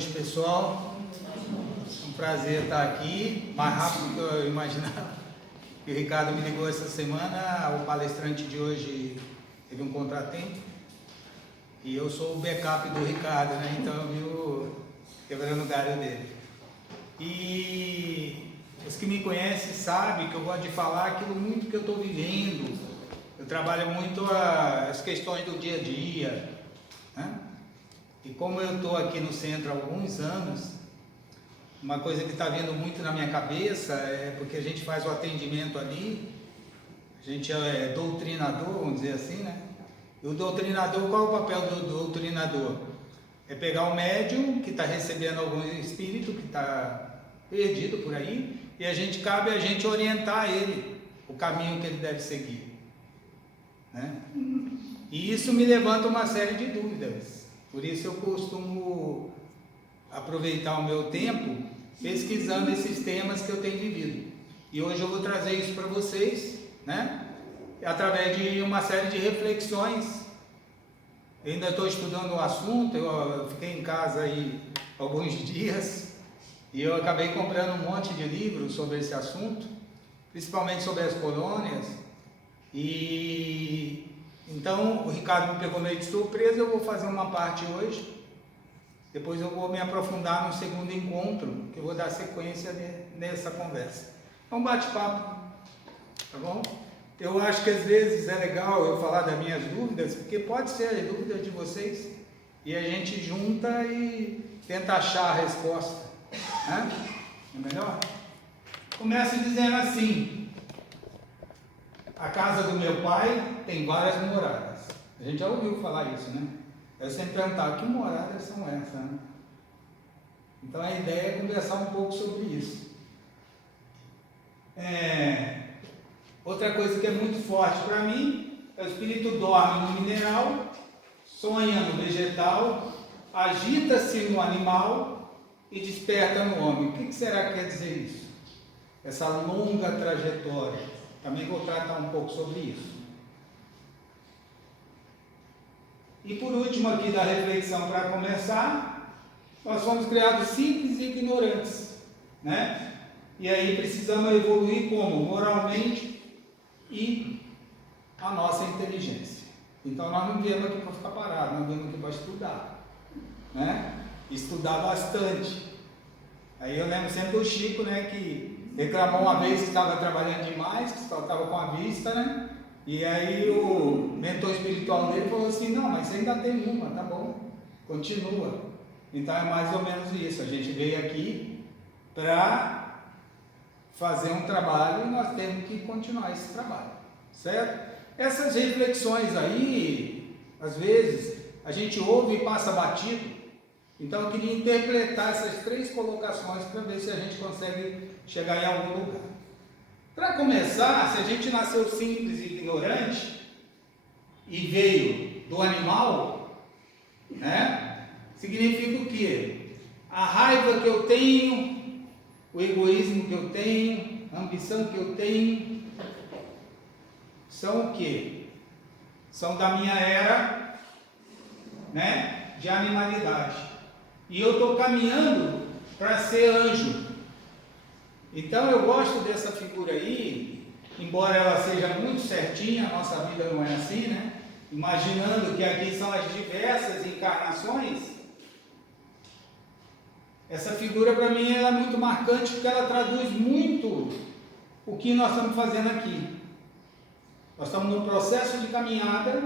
noite, pessoal. É um prazer estar aqui, mais rápido do que eu imaginava. O Ricardo me ligou essa semana, o palestrante de hoje teve um contratempo e eu sou o backup do Ricardo, né? Então eu vivo quebrando o galho dele. E os que me conhecem sabem que eu gosto de falar aquilo muito que eu estou vivendo. Eu trabalho muito as questões do dia a dia, né? E como eu estou aqui no centro há alguns anos, uma coisa que está vindo muito na minha cabeça é porque a gente faz o atendimento ali, a gente é doutrinador, vamos dizer assim, né? E o doutrinador, qual é o papel do doutrinador? É pegar o médium que está recebendo algum espírito que está perdido por aí, e cabe a gente orientar ele, o caminho que ele deve seguir, né? E isso me levanta uma série de dúvidas. Por isso eu costumo aproveitar o meu tempo pesquisando esses temas que eu tenho vivido. E hoje eu vou trazer isso para vocês, né? Através de uma série de reflexões. Eu ainda estou estudando o assunto, eu fiquei em casa aí alguns dias e eu acabei comprando um monte de livros sobre esse assunto, principalmente sobre as colônias. E então o Ricardo me pegou meio de surpresa. Eu vou fazer uma parte hoje, depois eu vou me aprofundar no segundo encontro, que eu vou dar sequência nessa conversa. É um bate-papo, tá bom? Eu acho que às vezes é legal eu falar das minhas dúvidas, porque pode ser as dúvidas de vocês, e a gente junta e tenta achar a resposta, né? É melhor? Começo dizendo assim: a casa do meu pai tem várias moradas. A gente já ouviu falar isso, né? Eu sempre perguntava, que moradas são essas, né? Então a ideia é conversar um pouco sobre isso. Outra coisa que é muito forte para mim é o espírito dorme no mineral, sonha no vegetal, agita-se no animal e desperta no homem. O que será que quer dizer isso? Essa longa trajetória. Também vou tratar um pouco sobre isso. E por último aqui da reflexão, para começar, nós fomos criados simples e ignorantes, né? E aí precisamos evoluir como? Moralmente e a nossa inteligência. Então nós não viemos aqui para ficar parados, nós viemos aqui para estudar, né? Estudar bastante. Aí eu lembro sempre do Chico, né, que reclamou uma vez que estava trabalhando demais, que só estava com a vista, né? E aí o mentor espiritual dele falou assim: não, mas você ainda tem uma, tá bom, continua. Então é mais ou menos isso, a gente veio aqui para fazer um trabalho e nós temos que continuar esse trabalho, certo? Essas reflexões aí, às vezes, a gente ouve e passa batido. Então eu queria interpretar essas três colocações para ver se a gente consegue chegar em algum lugar. Para começar, se a gente nasceu simples e ignorante e veio do animal, né, significa o quê? A raiva que eu tenho, o egoísmo que eu tenho, a ambição que eu tenho, são o quê? São da minha era, né, de animalidade. E eu estou caminhando para ser anjo. Então eu gosto dessa figura aí, embora ela seja muito certinha, a nossa vida não é assim, né? Imaginando que aqui são as diversas encarnações, essa figura para mim ela é muito marcante, porque ela traduz muito o que nós estamos fazendo aqui. Nós estamos num processo de caminhada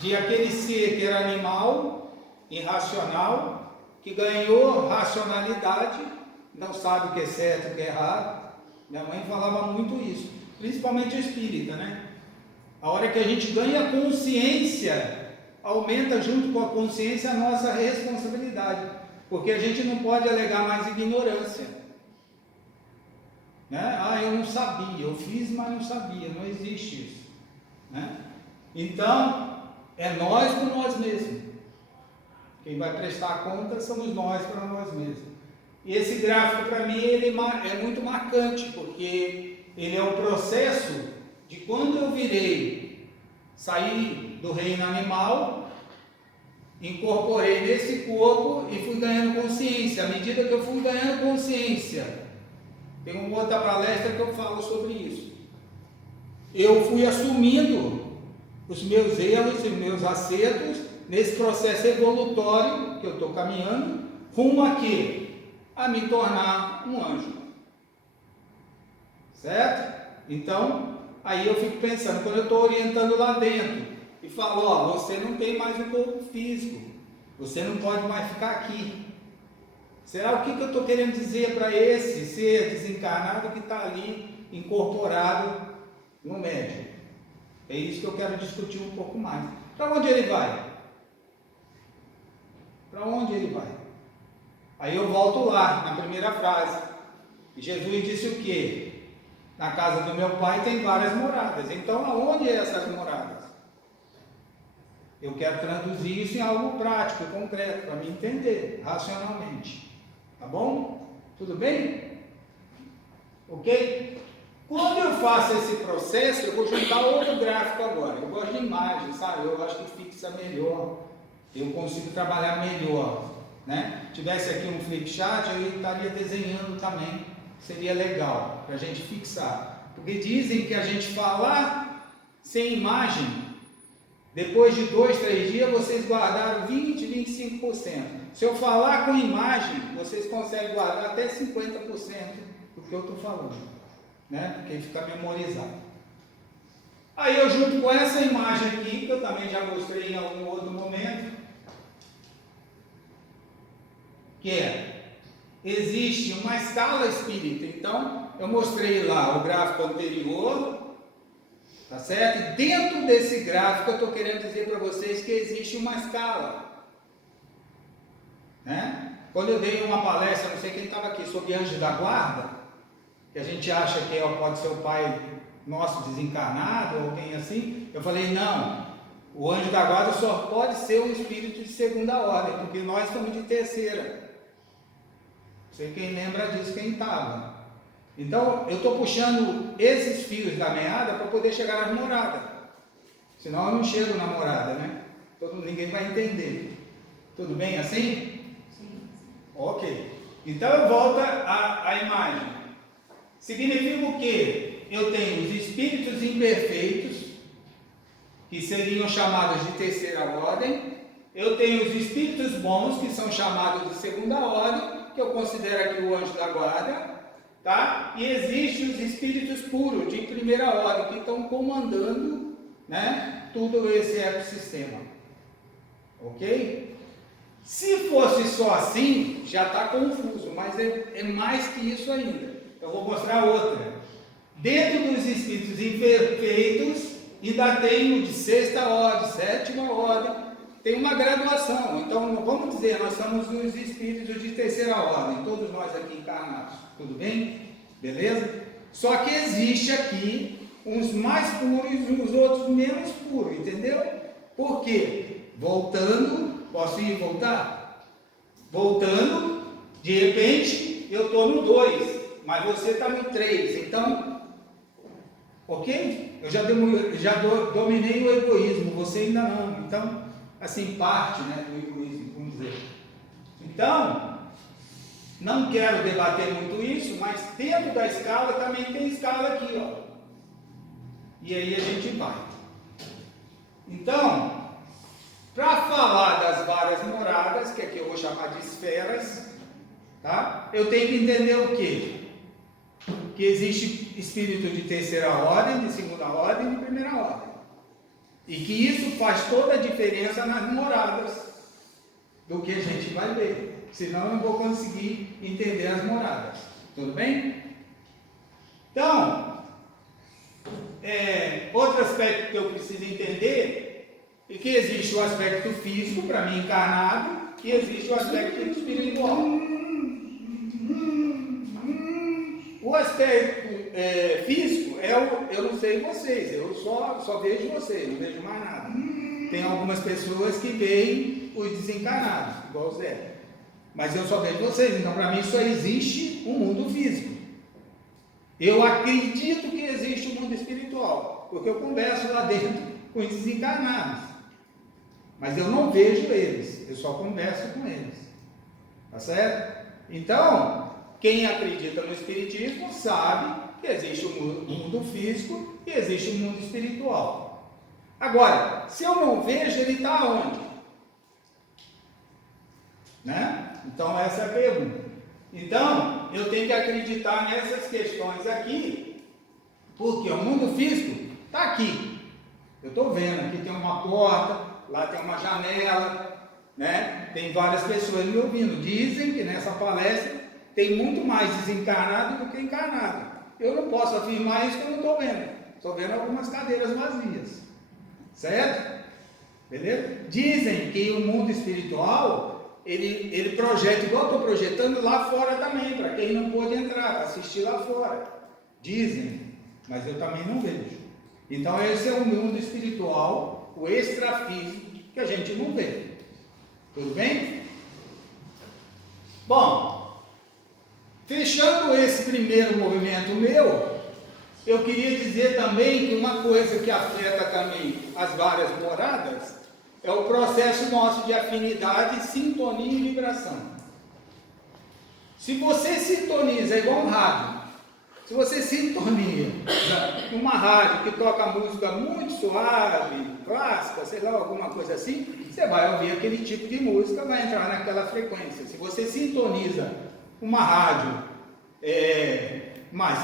de aquele ser que era animal, irracional, que ganhou racionalidade, não sabe o que é certo e o que é errado. Minha mãe falava muito isso, principalmente o espírita, né? A hora que a gente ganha consciência, aumenta junto com a consciência a nossa responsabilidade, porque a gente não pode alegar mais ignorância, né? Ah, eu não sabia, eu fiz, mas não sabia. Não existe isso, né? Então, é nós com nós mesmos. Quem vai prestar conta somos nós para nós mesmos. E esse gráfico para mim ele é muito marcante, porque ele é um processo de quando eu saí do reino animal incorporei nesse corpo e fui ganhando consciência. À medida que eu fui ganhando consciência, tem uma outra palestra que eu falo sobre isso. Eu fui assumindo os meus erros e meus acertos nesse processo evolutório que eu estou caminhando, rumo a quê? A me tornar um anjo. Certo? Então, aí eu fico pensando, quando eu estou orientando lá dentro, e falo, ó, você não tem mais um corpo físico, você não pode mais ficar aqui. Será o que eu estou querendo dizer para esse ser desencarnado que está ali incorporado no médium? É isso que eu quero discutir um pouco mais. Para onde ele vai? Para onde ele vai? Aí eu volto lá, na primeira frase. E Jesus disse o quê? Na casa do meu pai tem várias moradas. Então, aonde é essas moradas? Eu quero traduzir isso em algo prático, concreto, para me entender, racionalmente. Tá bom? Tudo bem? Ok? Quando eu faço esse processo, eu vou juntar outro gráfico agora. Eu gosto de imagem, sabe? Eu acho que fixa melhor. Eu consigo trabalhar melhor, né? Se tivesse aqui um flipchart, eu estaria desenhando também. Seria legal para a gente fixar. Porque dizem que a gente falar sem imagem, depois de 2, 3 dias, vocês guardaram 20, 25%. Se eu falar com imagem, vocês conseguem guardar até 50% do que eu estou falando, né? Porque fica memorizado. Aí eu junto com essa imagem aqui, que eu também já mostrei em algum outro momento, que existe uma escala espírita. Então, eu mostrei lá o gráfico anterior, tá certo? E dentro desse gráfico eu estou querendo dizer para vocês que existe uma escala, né? Quando eu dei uma palestra, não sei quem estava aqui, sobre anjo da guarda, que a gente acha que pode ser o pai nosso desencarnado ou alguém assim, eu falei, não, o anjo da guarda só pode ser um espírito de segunda ordem, porque nós somos de terceira. Não sei quem lembra disso, quem estava. Então, eu estou puxando esses fios da meada para poder chegar nas moradas. Senão eu não chego na morada, né? Ninguém vai entender. Tudo bem assim? Sim. Ok. Então eu volto à imagem. Significa o quê? Eu tenho os espíritos imperfeitos, que seriam chamados de terceira ordem. Eu tenho os espíritos bons, que são chamados de segunda ordem, que eu considero aqui o anjo da guarda, tá? E existem os espíritos puros, de primeira ordem, que estão comandando, né, todo esse ecossistema. Ok? Se fosse só assim, já está confuso, mas é mais que isso ainda. Eu vou mostrar outra. Dentro dos espíritos imperfeitos, ainda tem o de sexta ordem, sétima ordem, tem uma graduação. Então, vamos dizer, nós somos os espíritos de terceira ordem, todos nós aqui encarnados. Tudo bem? Beleza? Só que existe aqui uns mais puros e os outros menos puros, entendeu? Por quê? Voltando, posso ir e voltar? Voltando, de repente, eu estou no 2, mas você está no 3, então, ok? Eu já dominei o egoísmo, você ainda não, então, assim, parte, né, do egoísmo, vamos dizer. Então, não quero debater muito isso, mas dentro da escala também tem escala aqui, ó. E aí a gente vai. Então, para falar das várias moradas, que aqui eu vou chamar de esferas, tá? Eu tenho que entender o quê? Que existe espírito de terceira ordem, de segunda ordem e de primeira ordem. E que isso faz toda a diferença nas moradas do que a gente vai ver. Senão eu não vou conseguir entender as moradas. Tudo bem? Então, outro aspecto que eu preciso entender é que existe o aspecto físico, para mim encarnado, e existe o aspecto espiritual. O aspecto físico, eu não sei vocês, eu só vejo vocês, não vejo mais nada. Tem algumas pessoas que veem os desencarnados, igual o Zé. Mas eu só vejo vocês, então para mim só existe um mundo físico. Eu acredito que existe um mundo espiritual, porque eu converso lá dentro com os desencarnados. mas eu não vejo eles, eu só converso com eles, tá certo? Então, quem acredita no Espiritismo sabe que existe o mundo físico e existe o mundo espiritual. Agora, se eu não vejo, ele está onde? Né? Então, essa é a pergunta. Então, eu tenho que acreditar nessas questões aqui, porque o mundo físico está aqui. Eu estou vendo, aqui tem uma porta, lá tem uma janela, né? Tem várias pessoas me ouvindo. Dizem que nessa palestra tem muito mais desencarnado do que encarnado. Eu não posso afirmar isso que eu não estou vendo. Estou vendo algumas cadeiras vazias. Certo? Beleza? Dizem que o mundo espiritual, ele projeta, igual eu estou projetando, lá fora também, para quem não pôde entrar, para assistir lá fora. Dizem, mas eu também não vejo. Então esse é o mundo espiritual, o extrafísico, que a gente não vê. Tudo bem? Bom, fechando esse primeiro movimento meu, eu queria dizer também que uma coisa que afeta também as várias moradas é o processo nosso de afinidade, sintonia e vibração. Se você sintoniza, é igual um rádio. Se você sintoniza numa rádio que toca música muito suave, clássica, sei lá, alguma coisa assim, você vai ouvir aquele tipo de música, vai entrar naquela frequência. Se você sintoniza uma rádio mais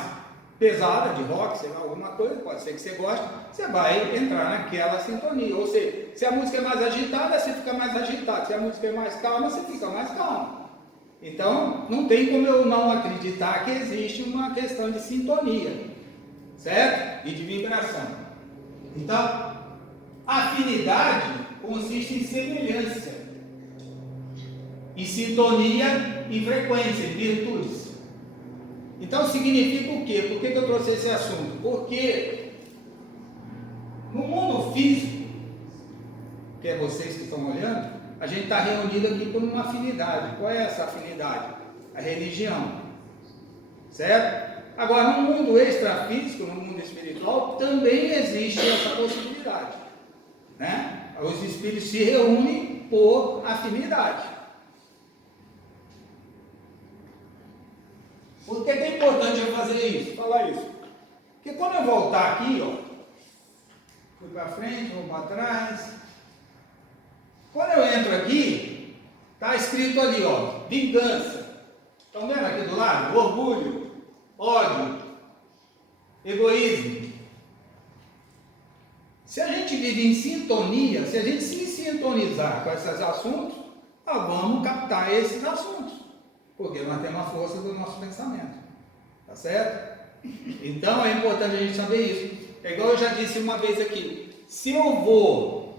pesada, de rock, sei lá, alguma coisa, pode ser que você goste, você vai entrar naquela sintonia. Ou seja, se a música é mais agitada, você fica mais agitado. Se a música é mais calma, você fica mais calmo. Então, não tem como eu não acreditar que existe uma questão de sintonia, certo? E de vibração. Então, afinidade consiste em semelhança, em sintonia e frequência, em virtudes. Então, significa o quê? Por que eu trouxe esse assunto? Porque no mundo físico, que é vocês que estão olhando, a gente está reunido aqui por uma afinidade. Qual é essa afinidade? A religião. Certo? Agora, no mundo extrafísico, no mundo espiritual, também existe essa possibilidade. Né? Os espíritos se reúnem por afinidade. Por que é importante eu fazer isso? Falar isso. Porque quando eu voltar aqui, ó, fui para frente, vou para trás. Quando eu entro aqui, está escrito ali, ó, vingança. Estão vendo aqui do lado? Orgulho, ódio, egoísmo. Se a gente vive em sintonia, se a gente se sintonizar com esses assuntos, nós vamos captar esses assuntos, porque nós temos a força do nosso pensamento. Tá certo? Então é importante a gente saber isso. É igual eu já disse uma vez aqui, se eu vou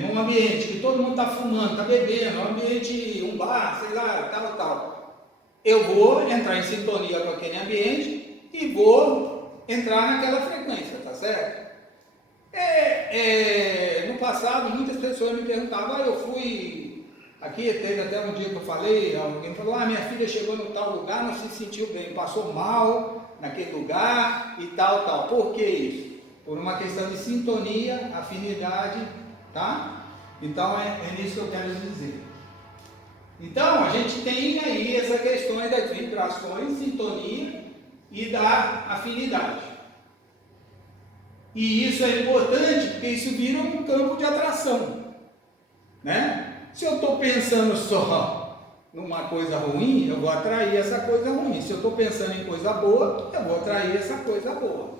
num ambiente que todo mundo está fumando, está bebendo, um ambiente, um bar, sei lá, tal, eu vou entrar em sintonia com aquele ambiente e vou entrar naquela frequência, tá certo? No passado, muitas pessoas me perguntavam, eu fui, aqui teve até um dia que eu falei, alguém falou, minha filha chegou no tal lugar, não se sentiu bem, passou mal naquele lugar e tal. Por que isso? Por uma questão de sintonia, afinidade, tá? Então é nisso que eu quero dizer. Então a gente tem aí essa questão das vibrações, sintonia e da afinidade. E isso é importante porque isso vira um campo de atração, né? Se eu estou pensando só numa coisa ruim, eu vou atrair essa coisa ruim. Se eu estou pensando em coisa boa, eu vou atrair essa coisa boa.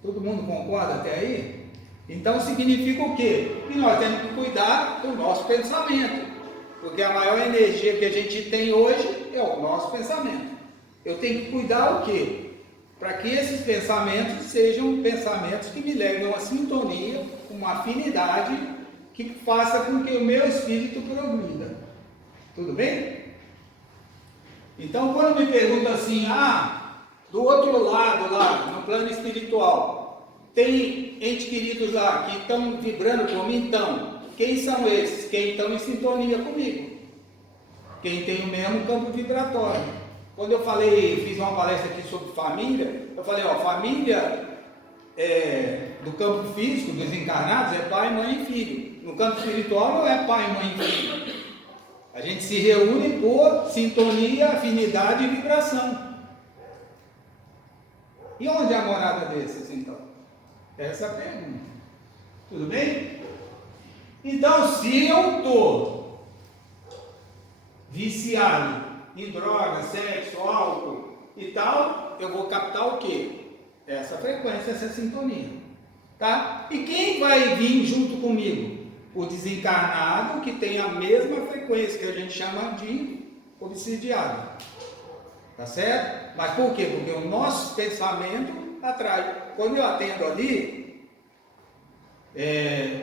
Todo mundo concorda até aí? Então significa o quê? Que nós temos que cuidar do nosso pensamento, porque a maior energia que a gente tem hoje é o nosso pensamento. Eu tenho que cuidar o quê? Para que esses pensamentos sejam pensamentos que me levem a uma sintonia, uma afinidade, que faça com que o meu espírito progrida. Tudo bem? Então quando me perguntam assim, do outro lado lá, no plano espiritual, tem entes queridos lá que estão vibrando por mim, então, quem são esses? Quem estão em sintonia comigo. Quem tem o mesmo campo vibratório. Quando eu fiz uma palestra aqui sobre família, eu falei, família do campo físico, dos encarnados, é pai, mãe e filho. no campo espiritual não é pai, mãe e filho. A gente se reúne por sintonia, afinidade e vibração. E onde é a morada desses, então? Essa é a pergunta. Tudo bem? Então, se eu estou viciado em droga, sexo, álcool e tal, eu vou captar o quê? Essa frequência, essa sintonia. Tá? E quem vai vir junto comigo? O desencarnado que tem a mesma frequência, que a gente chama de obsidiado. Tá certo? Mas por quê? Porque o nosso pensamento atrai. Quando eu atendo ali,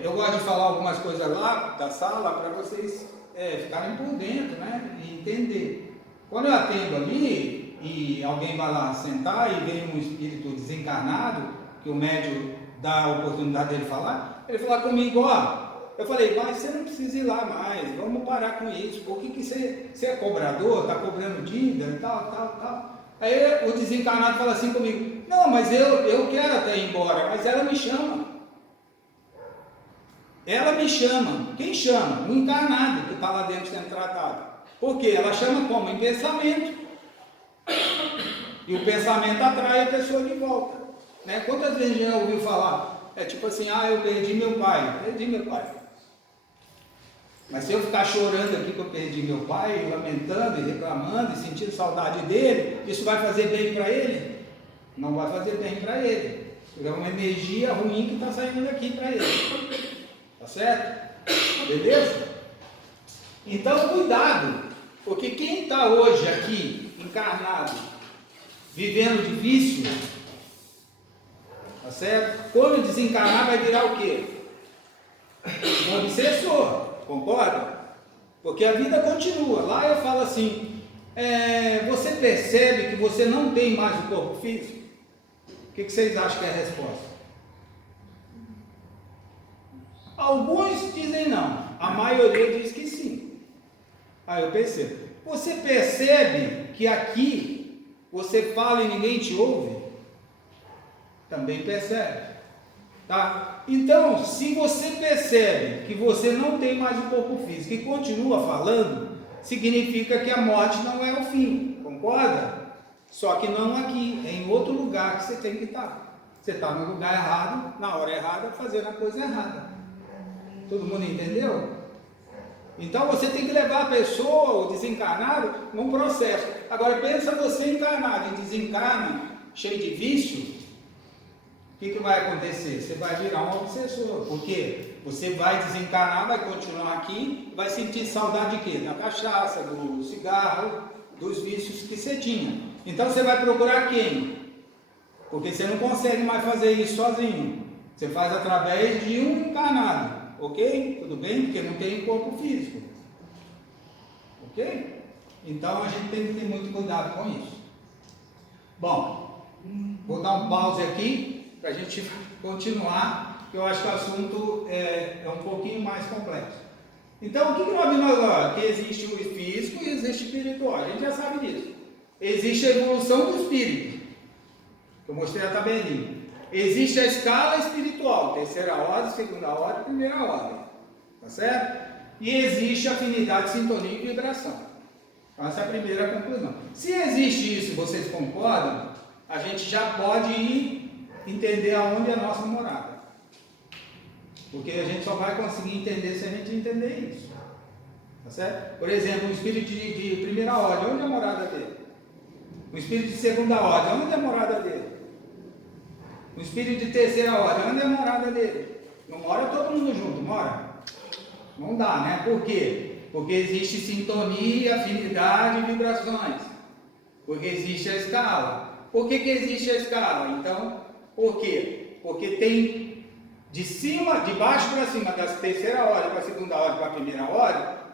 eu gosto de falar algumas coisas lá da sala para vocês ficarem por dentro, né? E entender. Quando eu atendo ali e alguém vai lá sentar e vem um espírito desencarnado, que o médium dá a oportunidade dele falar, ele fala comigo, ó. Eu falei, mas você não precisa ir lá mais, vamos parar com isso. Por que você é cobrador, está cobrando dívida e tal. Aí o desencarnado fala assim comigo, não, mas eu quero até ir embora, mas ela me chama. Ela me chama. Quem chama? O encarnado que está lá dentro sendo tratado. Por quê? Ela chama como? Em pensamento. E o pensamento atrai a pessoa de volta. Né? Quantas vezes já ouviu falar? É tipo assim, eu perdi meu pai. Mas se eu ficar chorando aqui que eu perdi meu pai, lamentando e reclamando e sentindo saudade dele, isso vai fazer bem para ele? Não vai fazer bem para ele. Porque é uma energia ruim que está saindo daqui para ele. Tá certo? Beleza? Então, cuidado. Porque quem está hoje aqui, encarnado, vivendo de vício, tá certo? Quando desencarnar vai virar o quê? Um obsessor. Concorda? Porque a vida continua. Lá eu falo assim, você percebe que você não tem mais o corpo físico? O que vocês acham que é a resposta? Alguns dizem não, a maioria diz que sim. Aí eu percebo. Você percebe que aqui você fala e ninguém te ouve? Também percebe. Tá? Então, se você percebe que você não tem mais o corpo físico e continua falando, significa que a morte não é o fim, concorda? Só que não aqui, é em outro lugar que você tem que estar. Você está no lugar errado, na hora errada, fazendo a coisa errada. Todo mundo entendeu? Então você tem que levar a pessoa, o desencarnado, num processo. Agora pensa você encarnado e desencarna, cheio de vício. O que vai acontecer? Você vai virar um obsessor, porque você vai desencarnar, vai continuar aqui, vai sentir saudade de quê? Da cachaça, do cigarro, dos vícios que você tinha. Então você vai procurar quem? Porque você não consegue mais fazer isso sozinho. Você faz através de um encarnado, ok? Tudo bem? Porque não tem corpo físico. Ok? Então a gente tem que ter muito cuidado com isso. Bom, vou dar um pause aqui para a gente continuar, que eu acho que o assunto é um pouquinho mais complexo. Então, o que nós vimos agora? Que existe o físico e existe o espiritual. A gente já sabe disso. Existe a evolução do espírito. Eu mostrei a tabelinha. Existe a escala espiritual, terceira ordem, segunda ordem, primeira ordem. Tá certo? E existe a afinidade, sintonia e vibração. Então, essa é a primeira conclusão. Se existe isso, vocês concordam, a gente já pode ir entender aonde é a nossa morada. Porque a gente só vai conseguir entender se a gente entender isso. Tá certo? Por exemplo, um espírito de primeira ordem, onde é a morada dele? Um espírito de segunda ordem, onde é a morada dele? Um espírito de terceira ordem, onde é a morada dele? Não mora todo mundo junto, mora? Não dá, né? Por quê? Porque existe sintonia, afinidade e vibrações. Porque existe a escala. Por que existe a escala? Então, por quê? Porque tem de baixo para cima, da terceira ordem para a segunda ordem para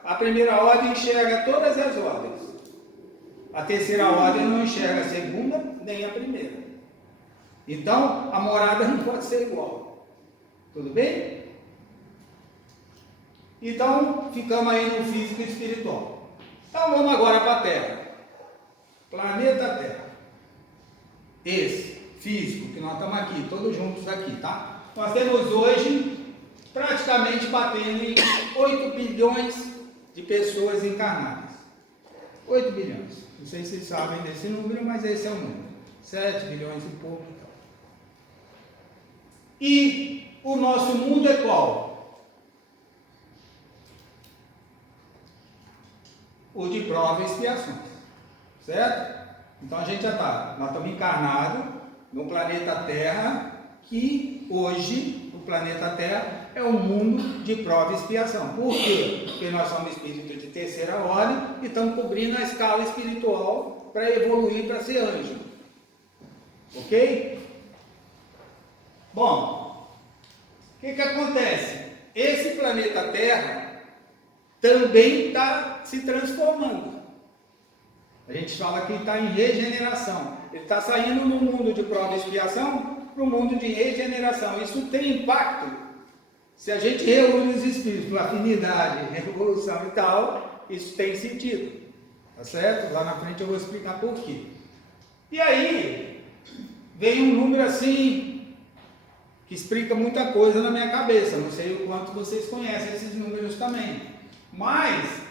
a primeira ordem enxerga todas as ordens. A terceira ordem não enxerga a segunda nem a primeira. Então, a morada não pode ser igual. Tudo bem? Então, ficamos aí no físico e espiritual. Então, vamos agora para a Terra. Planeta Terra. Esse físico, que nós estamos aqui, todos juntos aqui, tá? Nós temos hoje praticamente batendo em 8 bilhões de pessoas encarnadas. 8 bilhões. Não sei se vocês sabem desse número, mas esse é o número. 7 bilhões e pouco. E o nosso mundo é qual? O de prova e expiações. Certo? Então a gente já está, nós estamos encarnados no planeta Terra, que hoje o planeta Terra é um mundo de prova e expiação. Por quê? Porque nós somos espíritos de terceira ordem e estamos cobrindo a escala espiritual para evoluir para ser anjo. Ok? Bom, o que acontece? Esse planeta Terra também está se transformando. A gente fala que está em regeneração. Ele está saindo do mundo de prova e expiação para o mundo de regeneração. Isso tem impacto. Se a gente reúne os espíritos com afinidade, revolução e tal, isso tem sentido. Tá certo? Lá na frente eu vou explicar por quê. E aí, vem um número assim, que explica muita coisa na minha cabeça. Não sei o quanto vocês conhecem esses números também. Mas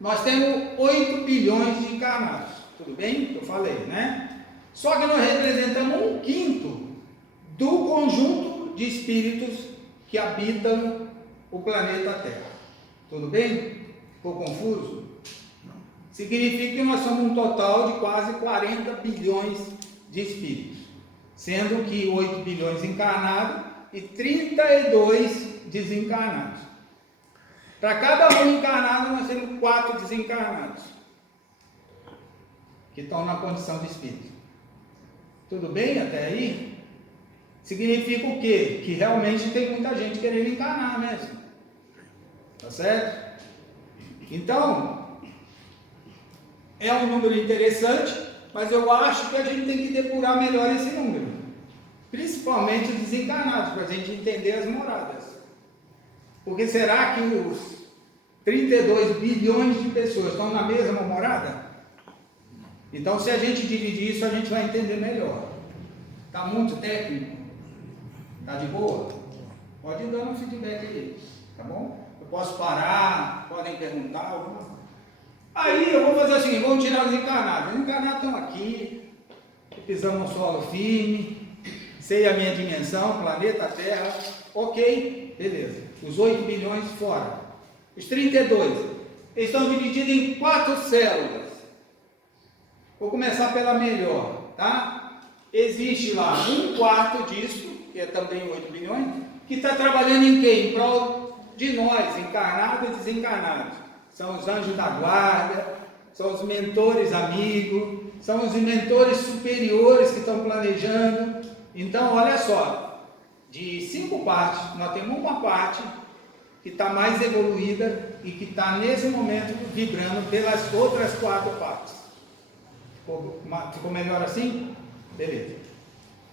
nós temos 8 bilhões de encarnados, tudo bem? Que eu falei, né? Só que nós representamos 1/5 do conjunto de espíritos que habitam o planeta Terra. Tudo bem? Ficou confuso? Não. Significa que nós somos um total de quase 40 bilhões de espíritos, sendo que 8 bilhões encarnados e 32 desencarnados. Para cada um encarnado, nós temos 4 desencarnados, que estão na condição de espírito. Tudo bem até aí? Significa o quê? Que realmente tem muita gente querendo encarnar mesmo. Tá certo? Então, é um número interessante, mas eu acho que a gente tem que depurar melhor esse número. Principalmente os desencarnados, para a gente entender as moradas. Porque será que os 32 bilhões de pessoas estão na mesma morada? Então, se a gente dividir isso, a gente vai entender melhor. Está muito técnico? Está de boa? Pode ir dando um feedback aí, tá bom? Eu posso parar, podem perguntar. Aí eu vou fazer o seguinte, vamos tirar os encarnados. Os encarnados estão aqui, pisando no solo firme, sei a minha dimensão, planeta Terra, ok, beleza. Os 8 bilhões fora. Os 32, eles estão divididos em 4 células. Vou começar pela melhor, tá? Existe lá 1/4 disso, que é também 8 bilhões, que está trabalhando em quê? Em prol de nós, encarnados e desencarnados. São os anjos da guarda, são os mentores amigos, são os mentores superiores que estão planejando. Então, olha só, de 5 partes, nós temos uma parte que está mais evoluída e que está nesse momento vibrando pelas outras 4 partes. Ficou melhor assim? Beleza.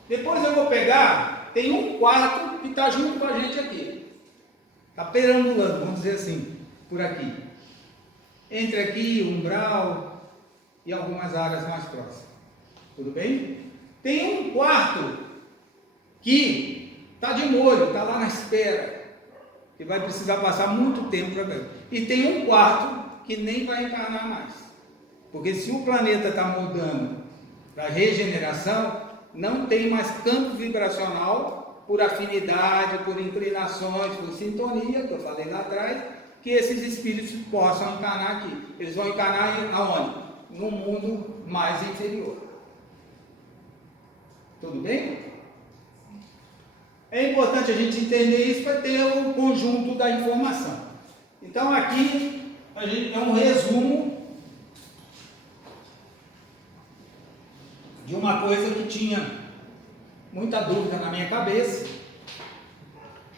Depois eu vou pegar, tem 1/4 que está junto com a gente aqui. Está perambulando, vamos dizer assim, por aqui. Entre aqui, umbral e algumas áreas mais próximas. Tudo bem? Tem 1/4 que está de molho, está lá na espera, que vai precisar passar muito tempo para ver. E tem 1/4 que nem vai encarnar mais. Porque se o planeta está mudando para regeneração, não tem mais campo vibracional por afinidade, por inclinações, por sintonia, que eu falei lá atrás, que esses espíritos possam encarnar aqui. Eles vão encarnar aonde? No mundo mais inferior. Tudo bem? É importante a gente entender isso para ter o conjunto da informação. Então aqui a gente é um resumo de uma coisa que tinha muita dúvida na minha cabeça,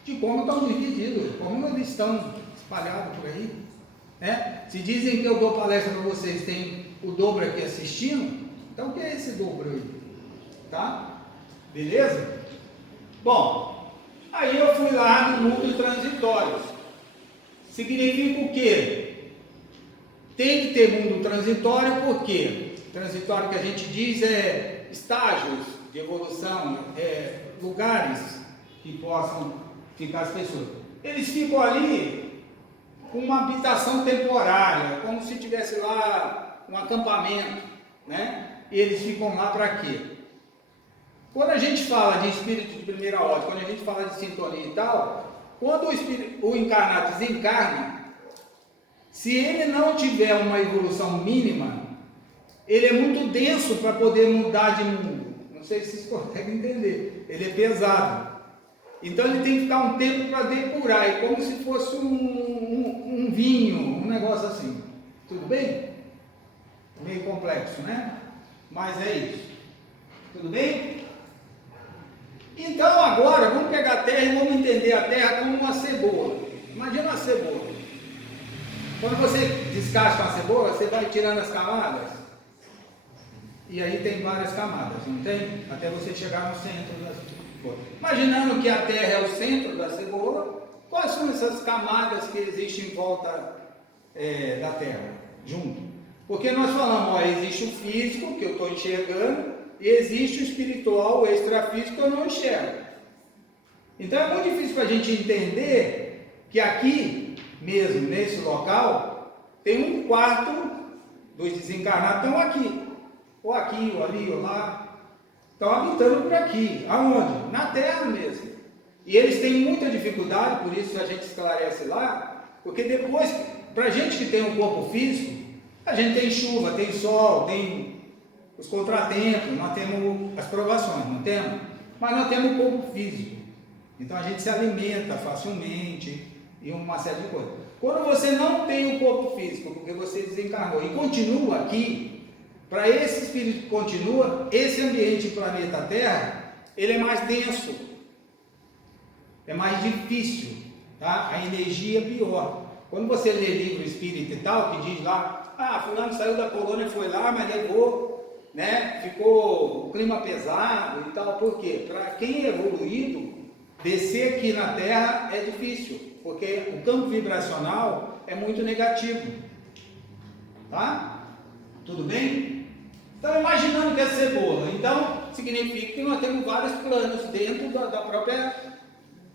de como estão divididos, como eles estão espalhados por aí, né? Se dizem que eu dou palestra para vocês, tem o dobro aqui assistindo, então o que é esse dobro aí? Tá? Beleza? Bom, aí eu fui lá no mundo transitório. Significa o quê? Tem que ter mundo transitório, por quê? Transitório que a gente diz é estágios de evolução, lugares que possam Ficar as pessoas. Eles ficam ali com uma habitação temporária, como se tivesse lá um acampamento, né? E eles ficam lá para quê? Quando a gente fala de espírito de primeira ordem, quando a gente fala de sintonia e tal, quando o encarnado desencarna, se ele não tiver uma evolução mínima, ele é muito denso para poder mudar de mundo. Não sei se vocês conseguem entender. Ele é pesado. Então ele tem que ficar um tempo para depurar. É como se fosse um vinho, um negócio assim. Tudo bem? Meio complexo, né? Mas é isso. Tudo bem? Então agora vamos pegar a Terra e vamos entender a Terra como uma cebola. Imagina uma cebola. Quando você descasca uma cebola, você vai tirando as camadas. E aí tem várias camadas, não tem? Até você chegar no centro da cebola. Imaginando que a Terra é o centro da cebola, quais são essas camadas que existem em volta da Terra, junto? Porque nós falamos, ó, existe o físico, que eu estou enxergando, e existe o espiritual, o extrafísico, que eu não enxergo. Então é muito difícil para a gente entender que aqui, mesmo nesse local, tem um quarto dos desencarnados estão aqui. Ou aqui, ou ali, ou lá. Estão habitando por aqui. Aonde? Na Terra mesmo. E eles têm muita dificuldade, por isso a gente esclarece lá, porque depois, para a gente que tem um corpo físico, a gente tem chuva, tem sol, tem os contratempos, nós temos as provações, não temos? Mas nós temos o corpo físico. Então a gente se alimenta facilmente e uma série de coisas. Quando você não tem o corpo físico, porque você desencarnou e continua aqui, para esse espírito que continua, esse ambiente planeta Terra, ele é mais denso, é mais difícil, tá? A energia é pior. Quando você lê livro espírita e tal, que diz lá, fulano saiu da colônia, foi lá, mas levou, né? Ficou o clima pesado e tal. Por quê? Para quem é evoluído, descer aqui na Terra é difícil, porque o campo vibracional é muito negativo, tá? Tudo bem? Então, imaginando que é cebola, então significa que nós temos vários planos dentro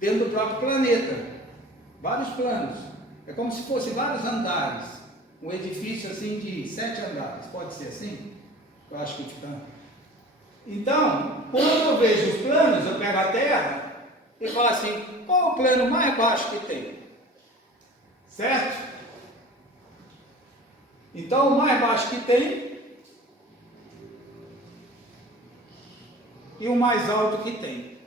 dentro do próprio planeta, vários planos. É como se fosse vários andares, um edifício assim de 7 andares, pode ser assim? Eu acho que fica. Então, quando eu vejo os planos, eu pego a Terra e falo assim, qual é o plano mais baixo que tem? Certo? Então, o mais baixo que tem e o mais alto que tem.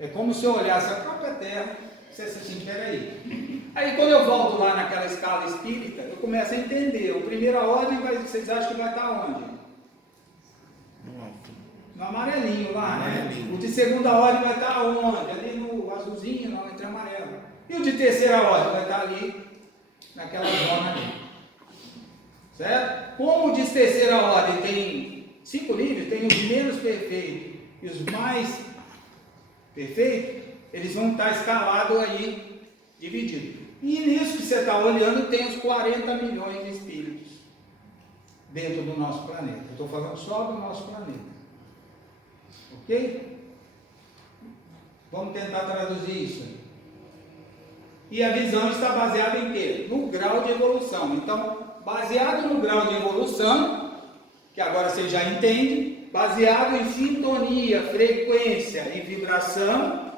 É como se eu olhasse a própria Terra e dissesse assim, peraí. Aí quando eu volto lá naquela escala espírita, eu começo a entender. O primeira ordem, vocês acham que vai estar onde? No alto. No amarelinho lá, Amarelinho. né? O de segunda ordem vai estar onde? Ali no azulzinho, não, entre amarelo. E o de terceira ordem vai estar ali, naquela zona ali. Certo? Como o de terceira ordem tem 5 níveis, tem os menos perfeitos e os mais perfeitos, eles vão estar escalados aí, divididos. E nisso que você está olhando, tem os 40 milhões de espíritos dentro do nosso planeta. Eu estou falando só do nosso planeta. Ok? Vamos tentar traduzir isso aí. E a visão está baseada em quê? No grau de evolução. Então, baseado no grau de evolução, que agora você já entende, baseado em sintonia, frequência e vibração,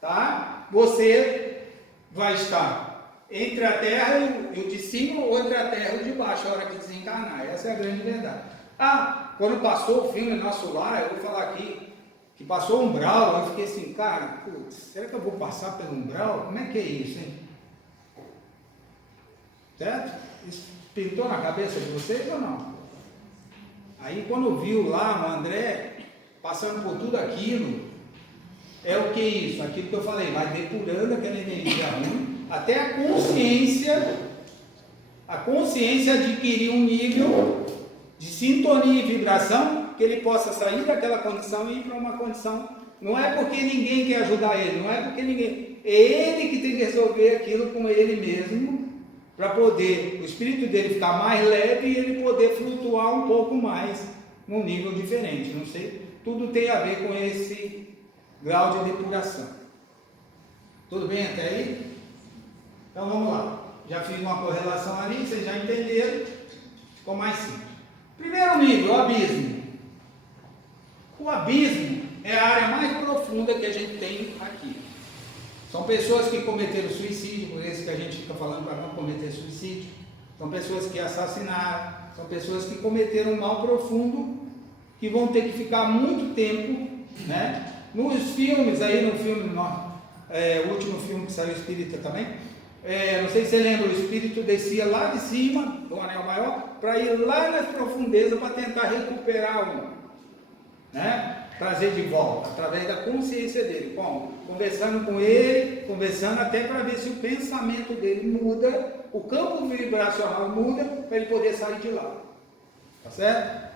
tá? Você vai estar entre a Terra e o de cima, ou entre a Terra e o de baixo, a hora que desencarnar. Essa é a grande verdade. Quando passou o filme Nosso Lar, eu vou falar aqui, que passou o umbral, eu fiquei assim, cara, putz, será que eu vou passar pelo umbral? Como é que é isso, hein? Certo? Isso pintou na cabeça de vocês ou não? Aí quando viu lá o André passando por tudo aquilo, é o que isso? Aquilo que eu falei, vai depurando aquela energia ruim, até a consciência adquirir um nível de sintonia e vibração, que ele possa sair daquela condição e ir para uma condição. Não é porque ninguém quer ajudar ele, não é porque ninguém. É ele que tem que resolver aquilo com ele mesmo, para poder o espírito dele ficar mais leve e ele poder flutuar um pouco mais num nível diferente. Não sei, tudo tem a ver com esse grau de depuração. Tudo bem até aí? Então vamos lá. Já fiz uma correlação ali, vocês já entenderam. Ficou mais simples. Primeiro nível, o abismo. O abismo é a área mais profunda que a gente tem aqui. São pessoas que cometeram suicídio, por isso que a gente fica falando para não cometer suicídio. São pessoas que assassinaram, são pessoas que cometeram um mal profundo, que vão ter que ficar muito tempo, né? Nos filmes, aí no filme, o último filme que saiu, Espírita também, não sei se você lembra, o espírito descia lá de cima, do anel maior, para ir lá nas profundezas para tentar recuperar né? Trazer de volta, através da consciência dele. Como? Conversando com ele, conversando até para ver se o pensamento dele muda, o campo vibracional muda, para ele poder sair de lá. Tá certo?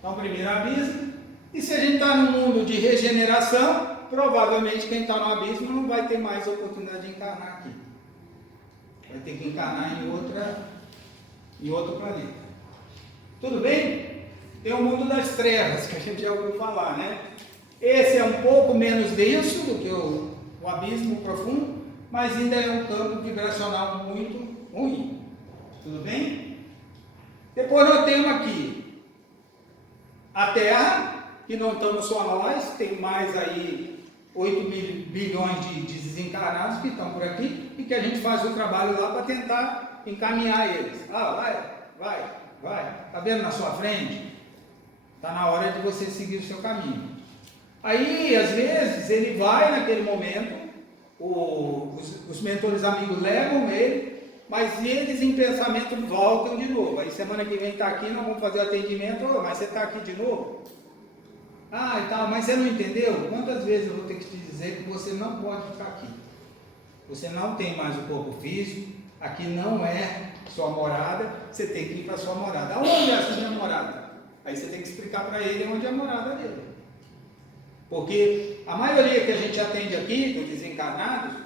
Então, primeiro abismo. E se a gente está num mundo de regeneração, provavelmente quem está no abismo não vai ter mais oportunidade de encarnar aqui. Vai ter que encarnar em outro planeta. Tudo bem? Tem o mundo das trevas, que a gente já ouviu falar, né? Esse é um pouco menos denso do que o abismo profundo, mas ainda é um campo vibracional muito ruim. Tudo bem? Depois nós temos aqui a Terra, que não estamos só nós, tem mais aí 8 bilhões de desencarnados que estão por aqui e que a gente faz o trabalho lá para tentar encaminhar eles. Vai. Está vendo na sua frente? Está na hora de você seguir o seu caminho. Aí, às vezes, ele vai naquele momento, os mentores amigos levam ele, mas eles em pensamento voltam de novo. Aí semana que vem está aqui, nós vamos fazer atendimento, mas você está aqui de novo? E tal, mas você não entendeu? Quantas vezes eu vou ter que te dizer que você não pode ficar aqui? Você não tem mais o corpo físico, aqui não é sua morada, você tem que ir para a sua morada. Aonde é a sua morada? Aí você tem que explicar para ele onde é a morada dele. Porque a maioria que a gente atende aqui, dos desencarnados,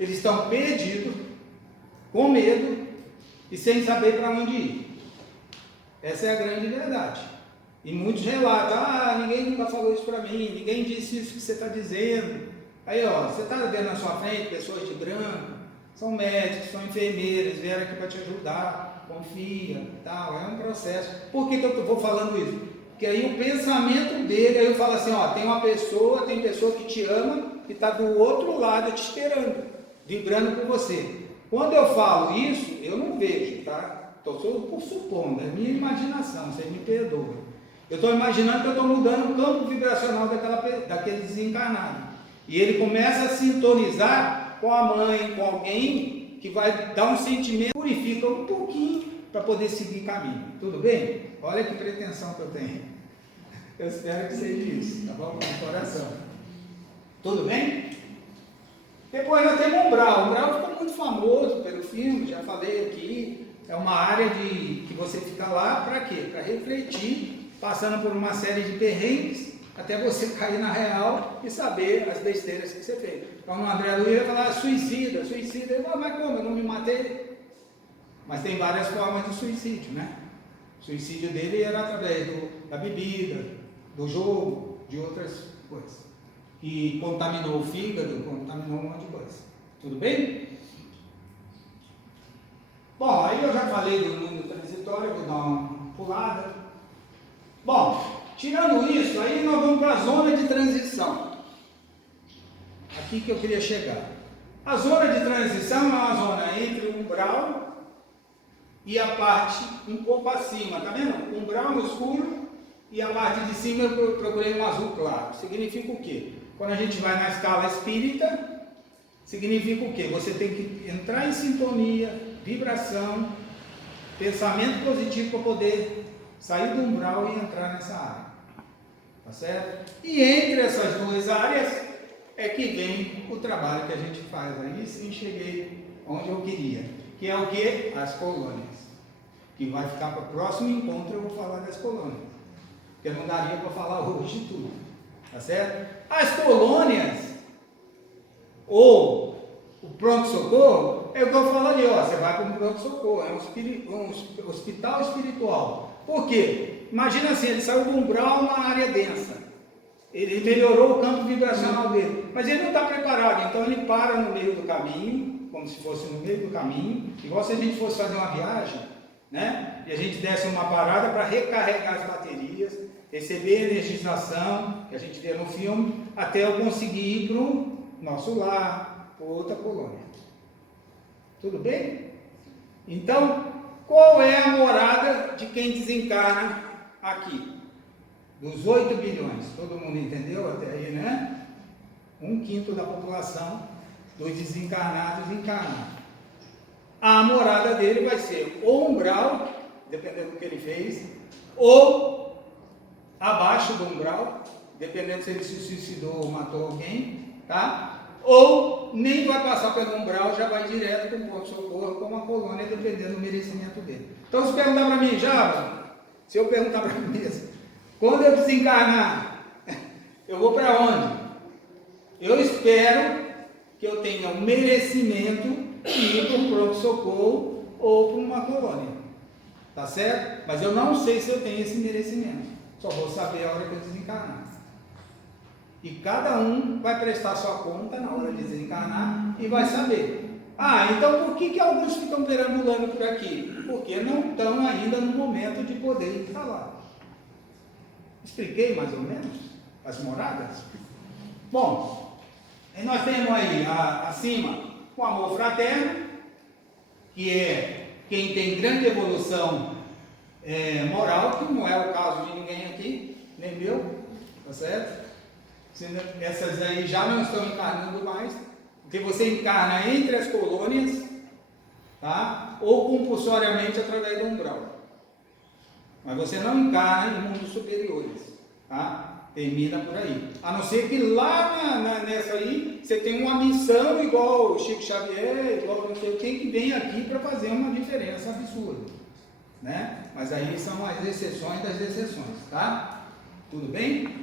eles estão perdidos, com medo e sem saber para onde ir. Essa é a grande verdade. E muitos relatam, ninguém nunca falou isso para mim, ninguém disse isso que você está dizendo. Aí, você está vendo na sua frente pessoas de branco, são médicos, são enfermeiras, vieram aqui para te ajudar, confia, tal, é um processo. Por que eu vou falando isso? Porque aí o pensamento dele, aí eu falo assim, tem pessoa que te ama, que está do outro lado te esperando, vibrando por você. Quando eu falo isso, eu não vejo, tá? Estou supondo, é minha imaginação, vocês me perdoem. Eu estou imaginando que eu estou mudando o campo vibracional daquele desencarnado. E ele começa a sintonizar com a mãe, com alguém que vai dar um sentimento, purifica um pouquinho para poder seguir caminho. Tudo bem? Olha que pretensão que eu tenho. Eu espero que seja isso, tá bom? Com o coração. Tudo bem? Depois nós temos o umbral. O umbral ficou muito famoso pelo filme, já falei aqui. É uma área que você fica lá para quê? Para refletir, passando por uma série de perrengues, até você cair na real e saber as besteiras que você fez. Então o André Luiz vai falar suicida. Ele fala, mas como? Eu não me matei? Mas tem várias formas de suicídio, né? O suicídio dele era através da bebida, do jogo, de outras coisas. E contaminou o fígado, contaminou um monte de coisa. Tudo bem? Bom, aí eu já falei do mundo transitório, vou dar uma pulada. Bom, tirando isso, aí nós vamos para a zona de transição. Aqui que eu queria chegar. A zona de transição é uma zona entre o umbral e a parte um pouco acima, tá vendo? Umbral no escuro e a parte de cima eu procurei um azul claro. Significa o quê? Quando a gente vai na escala espírita, significa o quê? Você tem que entrar em sintonia, vibração, pensamento positivo para poder sair do umbral e entrar nessa área. Tá certo? E entre essas duas áreas é que vem o trabalho que a gente faz. Aí sim cheguei onde eu queria. Que é o quê? As colônias. Que vai ficar para o próximo encontro, eu vou falar das colônias. Porque não daria para falar hoje de tudo. Tá certo? As colônias, ou o pronto-socorro, é o que eu falo ali, você vai para um pronto-socorro, é um hospital espiritual. Por quê? Imagina assim, ele saiu do umbral na área densa. Ele melhorou o campo vibracional dele, mas ele não está preparado, então ele para no meio do caminho, como se fosse no meio do caminho, igual se a gente fosse fazer uma viagem, né? E a gente desse uma parada para recarregar as baterias, receber energização, que a gente vê no filme, até eu conseguir ir para o nosso lar, para outra colônia. Tudo bem? Então, qual é a morada de quem desencarna aqui? Dos 8 bilhões, todo mundo entendeu até aí, né? 1/5 da população dos desencarnados encarnados. A morada dele vai ser ou umbral, dependendo do que ele fez, ou abaixo do umbral, dependendo se ele se suicidou ou matou alguém, tá? Ou nem vai passar pelo umbral, já vai direto para o ponto-socorro, como a colônia, dependendo do merecimento dele. Então, se perguntar para mim, se eu perguntar para mim mesmo, quando eu desencarnar, eu vou para onde? Eu espero que eu tenha o merecimento de ir para um pronto-socorro ou para uma colônia. Tá certo? Mas eu não sei se eu tenho esse merecimento. Só vou saber a hora que eu desencarnar. E cada um vai prestar sua conta na hora de desencarnar e vai saber. Então por que alguns ficam perambulando por aqui? Porque não estão ainda no momento de poder falar. Expliquei mais ou menos as moradas? Bom, nós temos aí acima o amor fraterno, que é quem tem grande evolução moral, que não é o caso de ninguém aqui, nem meu, tá certo? Essas aí já não estão encarnando mais, porque você encarna entre as colônias, tá? Ou compulsoriamente através do umbral. Mas você não encarna em mundos superiores, tá? Termina por aí. A não ser que lá nessa aí, você tem uma missão igual o Chico Xavier, igual não sei quem, que vem aqui para fazer uma diferença absurda, né? Mas aí são as exceções das exceções, tá? Tudo bem?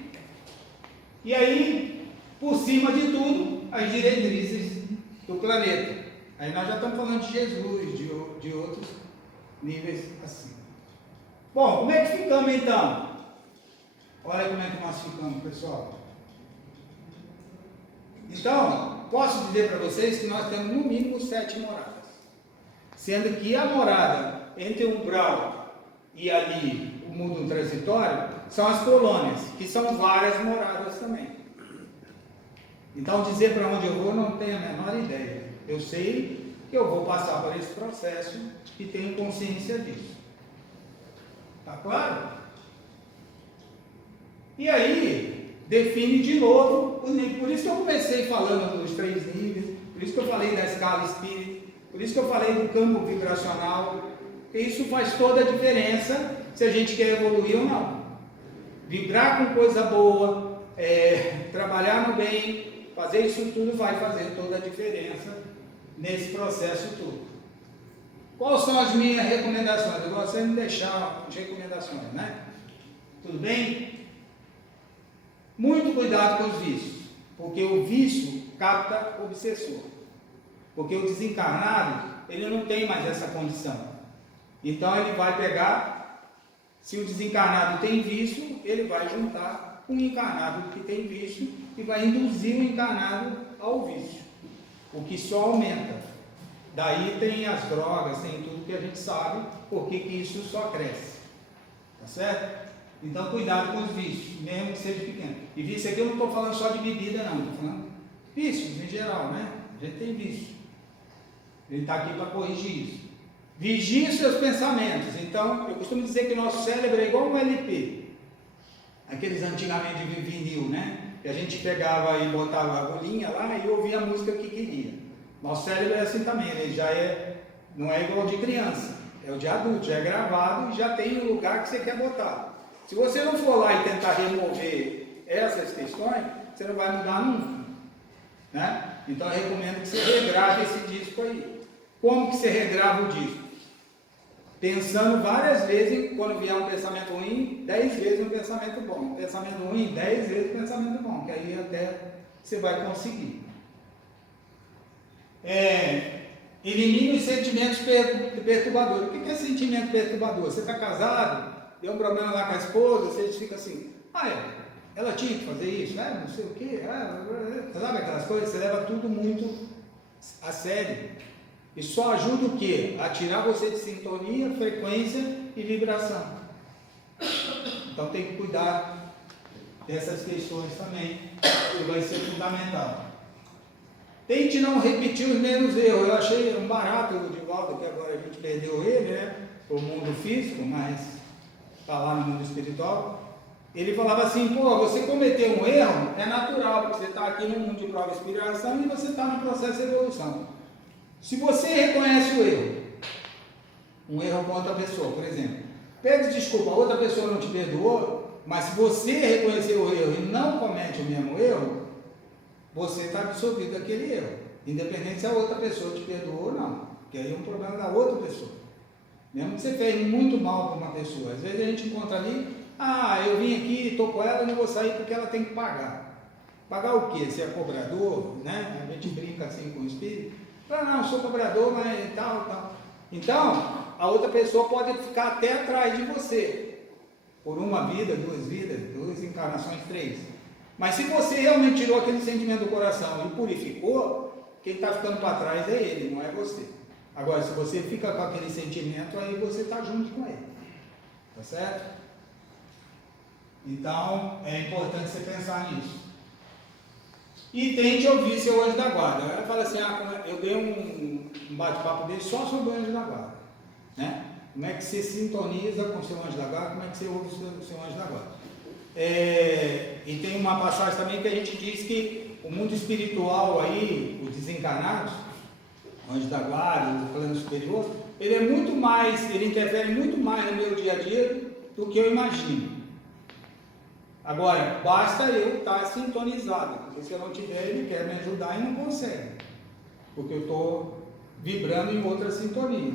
E aí, por cima de tudo, as diretrizes do planeta. Aí nós já estamos falando de Jesus, de outros níveis assim. Bom, como é que ficamos então? Olha como é que nós ficamos, pessoal. Então, posso dizer para vocês que nós temos no mínimo 7 moradas. Sendo que a morada entre o umbral e ali o mundo transitório são as colônias, que são várias moradas também. Então, dizer para onde eu vou não tenho a menor ideia. Eu sei que eu vou passar por esse processo e tenho consciência disso. Tá claro? E aí, define de novo, por isso que eu comecei falando dos 3 níveis, por isso que eu falei da escala espírita, por isso que eu falei do campo vibracional, porque isso faz toda a diferença se a gente quer evoluir ou não. Vibrar com coisa boa, trabalhar no bem, fazer isso tudo vai fazer toda a diferença nesse processo todo. Quais são as minhas recomendações? Eu gosto de deixar as recomendações, né? Tudo bem? Muito cuidado com os vícios, porque o vício capta o obsessor. Porque o desencarnado, ele não tem mais essa condição. Então ele vai pegar, se o desencarnado tem vício, ele vai juntar com o encarnado que tem vício e vai induzir o encarnado ao vício, o que só aumenta. Daí tem as drogas, tem tudo que a gente sabe, porque que isso só cresce. Tá certo? Então cuidado com os vícios, mesmo que seja pequeno. E vício aqui eu não estou falando só de bebida não, estou falando vícios em geral, né? A gente tem vício. Ele está aqui para corrigir isso. Vigie os seus pensamentos. Então, eu costumo dizer que o nosso cérebro é igual um LP. Aqueles antigamente de vinil, né? Que a gente pegava e botava a agulhinha lá e ouvia a música que queria. Nosso cérebro é assim também, ele já não é igual de criança, é o de adulto, já é gravado e já tem o lugar que você quer botar. Se você não for lá e tentar remover essas questões, você não vai mudar nunca, né? Então eu recomendo que você regrave esse disco aí. Como que você regrava o disco? Pensando várias vezes, quando vier um pensamento ruim, 10 vezes um pensamento bom. Um pensamento ruim, 10 vezes um pensamento bom, que aí até você vai conseguir. Elimine os sentimentos perturbadores. O que é sentimento perturbador? Você está casado, deu um problema lá com a esposa, você fica assim, ela tinha que fazer isso, não sei o quê, sabe aquelas coisas? Você leva tudo muito a sério. E só ajuda o quê? A tirar você de sintonia, frequência e vibração. Então tem que cuidar dessas questões também, que vai ser fundamental. Tente não repetir os mesmos erros. Eu achei um barato o Divaldo, que agora a gente perdeu ele, né? O mundo físico, mas está lá no mundo espiritual. Ele falava assim, pô, você cometeu um erro, é natural, porque você está aqui no mundo de prova e expiação e você está no processo de evolução. Se você reconhece o erro, um erro com outra pessoa, por exemplo, pede desculpa, a outra pessoa não te perdoou, mas se você reconhecer o erro e não comete o mesmo erro, você está absolvido daquele erro, independente se a outra pessoa te perdoou ou não, porque aí é um problema da outra pessoa. Mesmo que você fez muito mal para uma pessoa, às vezes a gente encontra ali, eu vim aqui, estou com ela, não vou sair porque ela tem que pagar. Pagar o quê? Se é cobrador, né? A gente brinca assim com o espírito. Não, sou cobrador, mas tal. Então, a outra pessoa pode ficar até atrás de você, por uma vida, duas encarnações, 3. Mas se você realmente tirou aquele sentimento do coração e purificou, quem está ficando para trás é ele, não é você. Agora, se você fica com aquele sentimento, aí você está junto com ele. Tá certo? Então, é importante você pensar nisso. E tente ouvir seu anjo da guarda. Ela fala assim, eu dei um bate-papo dele só sobre o anjo da guarda. Né? Como é que você sintoniza com o seu anjo da guarda, como é que você ouve o seu anjo da guarda. E tem uma passagem também que a gente diz que o mundo espiritual aí, os desencarnados, o anjo da guarda, o plano superior, ele interfere muito mais no meu dia a dia do que eu imagino. Agora, basta eu estar sintonizado, porque se eu não tiver, ele quer me ajudar e não consegue, porque eu estou vibrando em outra sintonia.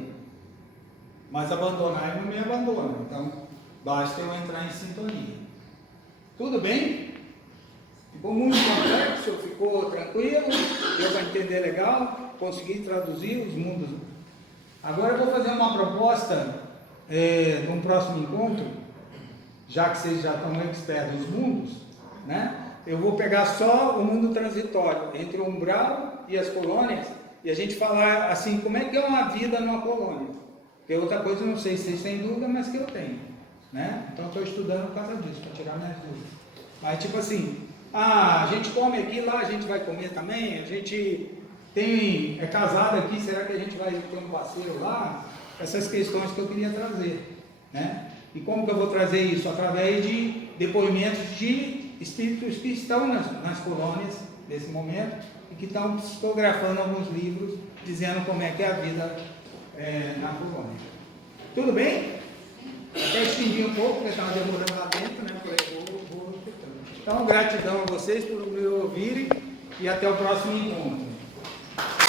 Mas abandonar ele não me abandona, então basta eu entrar em sintonia. Tudo bem? Ficou muito complexo, ficou tranquilo, deu para entender legal, consegui traduzir os mundos. Agora eu vou fazer uma proposta num próximo encontro. Já que vocês já estão expertos nos mundos, né? Eu vou pegar só o mundo transitório, entre o umbral e as colônias, e a gente falar assim, como é que é uma vida numa colônia. Porque outra coisa, eu não sei se vocês têm dúvida, mas que eu tenho, né? Então estou estudando por causa disso, para tirar minhas dúvidas. Mas tipo assim, a gente come aqui, lá a gente vai comer também, a gente é casado aqui, será que a gente vai ter um parceiro lá? Essas questões que eu queria trazer, né? E como que eu vou trazer isso? Através de depoimentos de espíritos que estão nas colônias nesse momento e que estão psicografando alguns livros dizendo como é que é a vida na colônia. Tudo bem? Até estendi um pouco, porque estava demorando lá dentro, né? Então, gratidão a vocês por me ouvirem e até o próximo encontro.